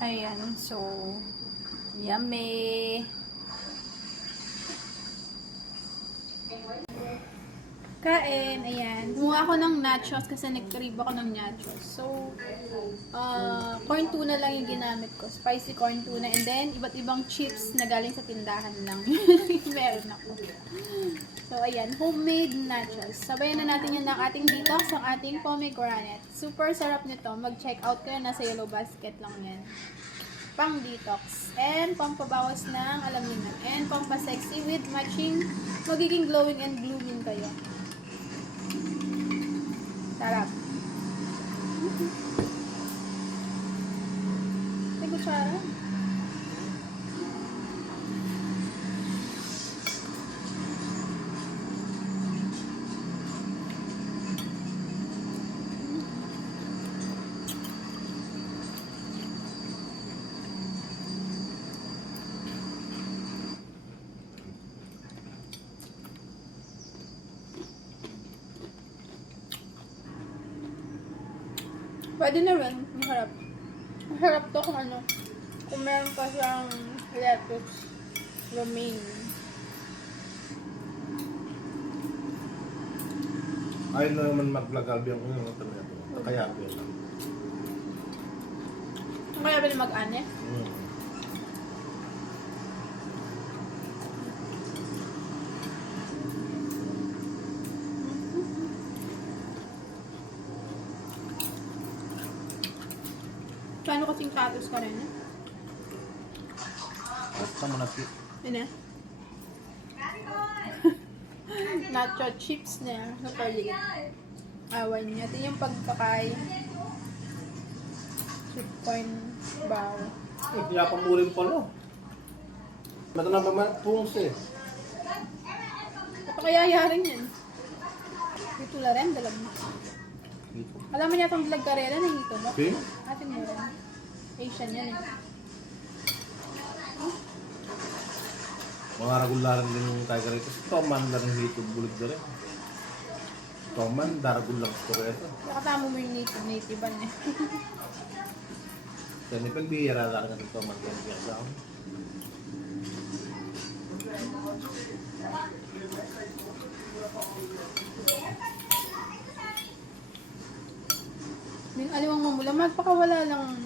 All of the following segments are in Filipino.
Ayan, so yummy. Kain, ayan. Kumuha ako ng nachos kasi nag-crave ako ng nachos. So, corn tuna lang yung ginamit ko. Spicy corn tuna. And then, iba't ibang chips na galing sa tindahan lang. Meron ako. So, ayan. Homemade nachos. Sabayan na natin yung ng ating detox, ang ating pomegranate. Super sarap nito. Mag-check out kayo. Nasa yellow basket lang yan. Pang detox. And pampabawas ng alam niyo na. And pampasexy with matching. Magiging glowing and blooming kayo. Sarap. May kutsara. Pwede na rin. Masarap. Masarap to kung ano. Kung meron pa siyang lettuce, romaine. Ayaw na naman mag-vlog yung ito. Kaya ako yun. Kaya ba na mag-ane? Paano kasing tatos ka rin? Basta mo na fit. Ano? Nacho chips na. Napaliit. Awan niya. Ito yung pagkakay. Sweet corn bow. Kaya pamurin pala. Ba't na naman pungs eh. Ito kaya yarin yan. Ito la rin. Dalag mo. Dito. Alam mo niya itong dalag karera na hito mo? Okay? Atin mo rin. Asian yan eh. Mga ragularan din yung tiger ito. Si Toman lang yung hito bulig na rin. Toman, daragul lang ito rin. Nakatama mo yung native eh. Kaya may pagbihira lang na ito Toman. Kaya niya daw. Yung aliwang mamula, magpakawala lang.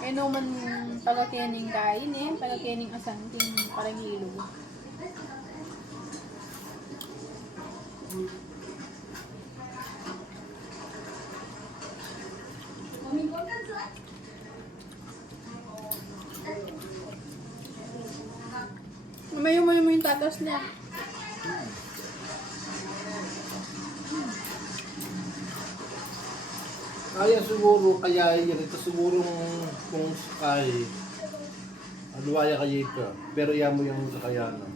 Ano man pagkakening kain eh. Pagkakening asanting parang hilo. Lumayo mo yung tatas niya. Kaya siguro, kaya yan ito siguro kung sakay. Aluwaya kaya ito. Pero iyan mo yung sakayanan.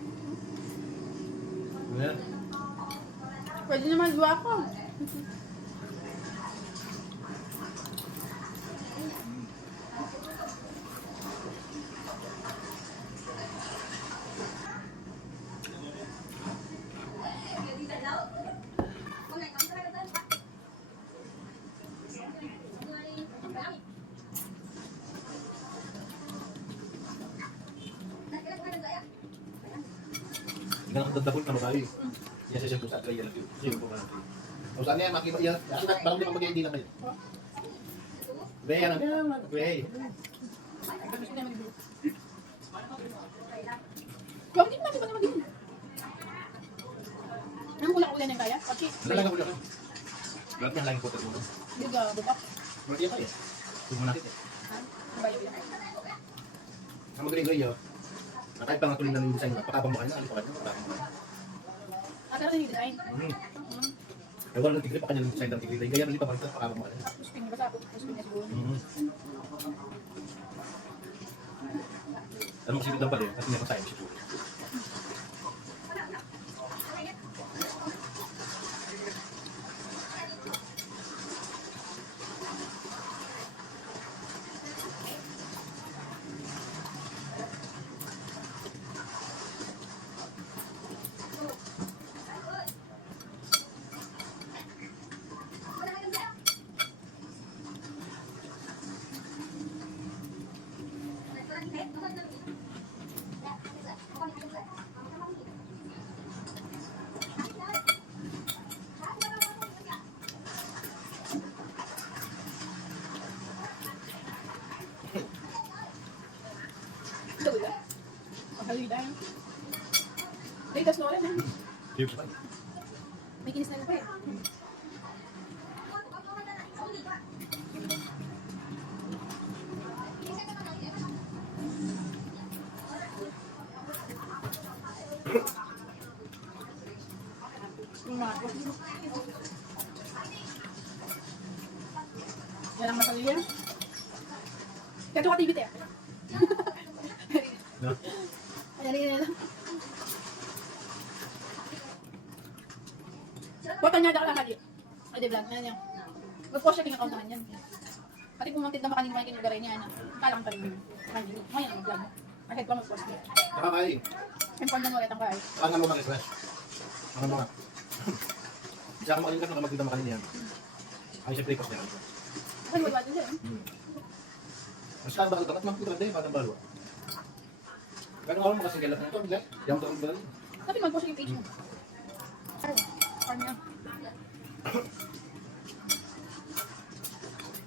Ano? Pwede naman luwa ko. Hindi ka nakadadabol ka magay. Yan siya po sa kaya lang yun. Sige po ba natin. O saan yan? Makiba yan. Parang di ka mag-i-hindi na kayo. Be, yan ang. Be. Huwag din natin magiging. Anong kulak-ulan yung kaya? Pati. Lalang ako dyan. Lahat niya lang yung puter mo. Hindi ka bubak. Berarti yan kayo. Tunggu natin eh. Bayo yan. Ang magaling kayo. Kahit pa nga tuloy na yung design mo. Pakabang mo kayo na. Ano pa kayo? Pakabang mo kayo. Pero yung design. Eh, wala nang tigri pa kanya ng design ng tigri. Gaya rin pa bakit pakabang mo kayo. Puspin ba sa ako? Puspin niya siguro. Ano kasi daw pala yun? Kasi meron tayo siguro. Ito ba? Mahali tayo. Ay, gas na rin. Chips pa. May kinis na pa eh. Yan ang masali yan. Kaya ito ka TV tayo. No? Ayan yan lang. Huwag kanya ka lang kali. Ay, di vlog. Ayan yan. Mag-post siya king-account naman yan. Pati kung mangtit na makanin mo yung kinagaray niya, kalang pa rin yun. Ngayon ang vlog. Kahit pa mag-post niya. Nakakain. Inform na mo ulit ang kaay. Ang mo mga stress. Ang mo nga. Siya ako makain ka nung magtinda makanin yan. Ay, siya breakfast niya. Ay, wala din siya. Mas kang bakit at magpunta din, parang balo. Pero ako makasigalat na ito, bigla. Yung ito, bigla. Sabi mag-post yung page mo. Ay, farm niya.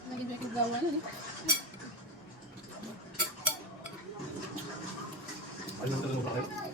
Naging may kagawa yun eh. Ay, nang talagang bakit.